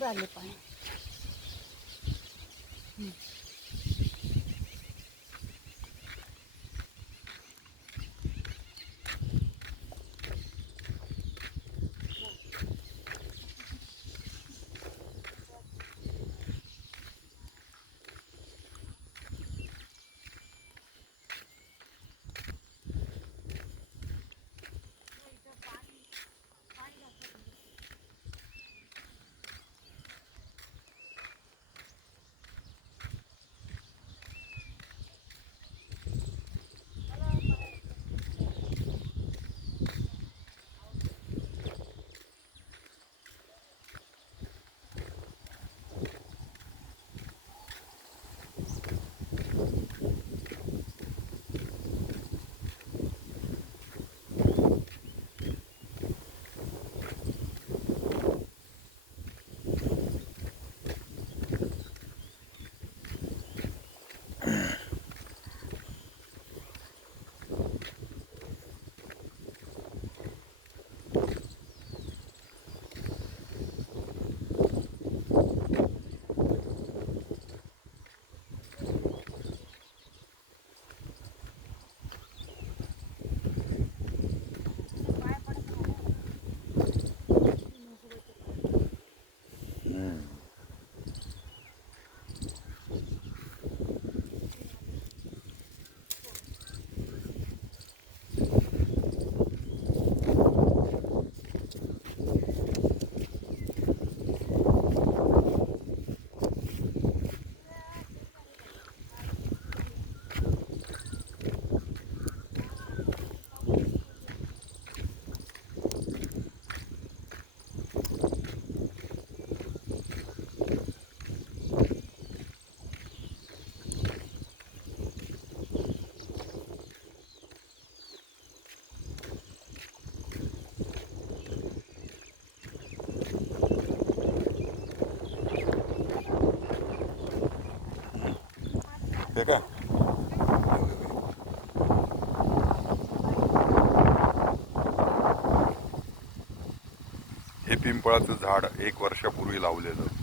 पूरा ले पाए। हम्म। हे काय हे पिंपळाचं झाड एक वर्षापूर्वी लावलेलं.